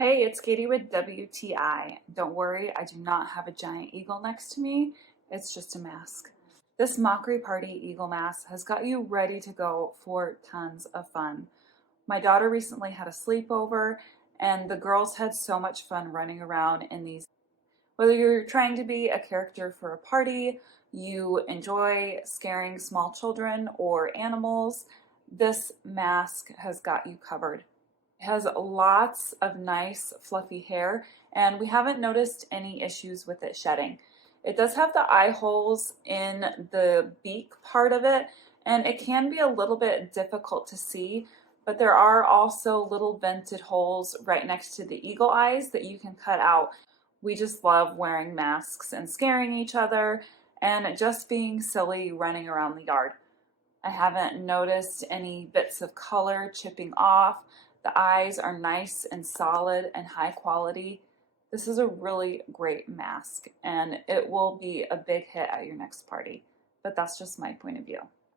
Hey, it's Katie with WTI. Don't worry, I do not have a giant eagle next to me. It's just a mask. This MOKRY Party Eagle mask has got you ready to go for tons of fun. My daughter recently had a sleepover, and the girls had so much fun running around in these. Whether you're trying to be a character for a party, you enjoy scaring small children or animals, this mask has got you covered. It has lots of nice fluffy hair, and we haven't noticed any issues with it shedding. It does have the eye holes in the beak part of it, and it can be a little bit difficult to see, but there are also little vented holes right next to the eagle eyes that you can cut out. We just love wearing masks and scaring each other and just being silly running around the yard. I haven't noticed any bits of color chipping off. The eyes are nice and solid and high quality. This is a really great mask and it will be a big hit at your next party, but that's just my point of view.